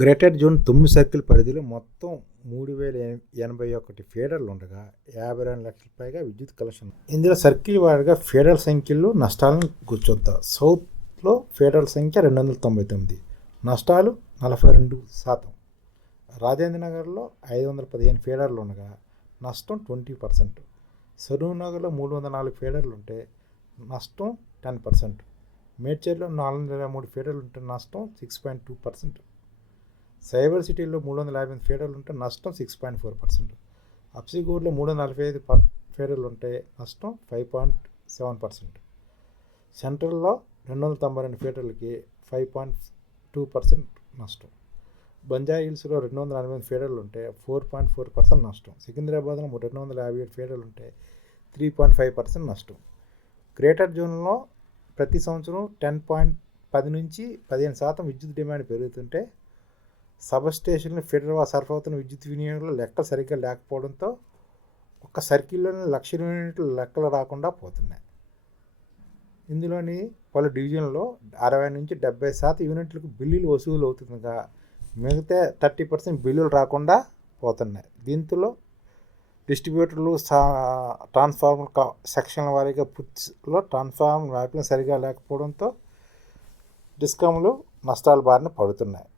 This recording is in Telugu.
గ్రేటర్ జోన్ తొమ్మిది సర్కిల్ పరిధిలో మొత్తం మూడు వేల ఎనభై ఒకటి ఫీడర్లు ఉండగా యాభై రెండు లక్షల పైగా విద్యుత్ కలెక్షన్ ఇందులో సర్కిల్ వారిగా ఫీడర్ల సంఖ్యలో నష్టాలను కూర్చొద్దాం సౌత్లో ఫీడర్ల సంఖ్య రెండు వందల తొంభై తొమ్మిది నష్టాలు నలభై రెండు శాతం. రాజేంద్ర నగర్లో ఐదు వందల పదిహేను ఫీడర్లు ఉండగా నష్టం ట్వంటీ పర్సెంట్. సరూర్ నగర్లో మూడు వందల నాలుగు ఫీడర్లు ఉంటే నష్టం టెన్ పర్సెంట్. మేడ్చర్లో నాలుగు వందల మూడు ఫీడర్లు ఉంటే నష్టం six point two percent. Cyber సిటీలో మూడు వందల యాభై ఎనిమిది ఫీడర్లు ఉంటే నష్టం సిక్స్ పాయింట్ ఫోర్ పర్సెంట్ అప్సిగూడ్లో మూడు వందల నలభై ఐదు ప ఫీడర్లు ఉంటే నష్టం ఫైవ్ పాయింట్ సెవెన్ పర్సెంట్ సెంట్రల్లో రెండు వందల తొంభై రెండు ఫీడర్లకి ఫైవ్ పాయింట్ టూ పర్సెంట్ నష్టం. బంజారా హిల్స్లో రెండు వందల నలభై ఎనిమిది ఫీడర్లు ఉంటే ఫోర్ పాయింట్ ఫోర్ పర్సెంట్ నష్టం. సికింద్రాబాద్లో రెండు వందల యాభై ఏడు ఫీడర్లు ఉంటే త్రీ పాయింట్ ఫైవ్ పర్సెంట్ నష్టం. గ్రేటర్ జోన్లో ప్రతి సంవత్సరం టెన్ పాయింట్ పది నుంచి పదిహేను శాతం విద్యుత్ డిమాండ్ పెరుగుతుంటే సబ్ స్టేషన్లు ఫెడరల్ సరఫరా అవుతున్న విద్యుత్ వినియోగంలో లెక్కలు సరిగ్గా లేకపోవడంతో ఒక్క సర్కిల్లోని లక్ష యూనిట్లు లెక్కలు రాకుండా పోతున్నాయి. ఇందులోని పలు డివిజన్లో అరవై నుంచి డెబ్బై శాతం యూనిట్లకు బిల్లులు వసూలు అవుతుండగా మిగతా థర్టీ పర్సెంట్ బిల్లులు రాకుండా పోతున్నాయి. దీంతో డిస్ట్రిబ్యూటర్లు సా ట్రాన్స్ఫార్మర్ సెక్షన్ల వారీగా పుట్స్లో ట్రాన్స్ఫార్మర్ వ్యాప్యం సరిగా లేకపోవడంతో డిస్కామ్లు నష్టాల బారిన పడుతున్నాయి.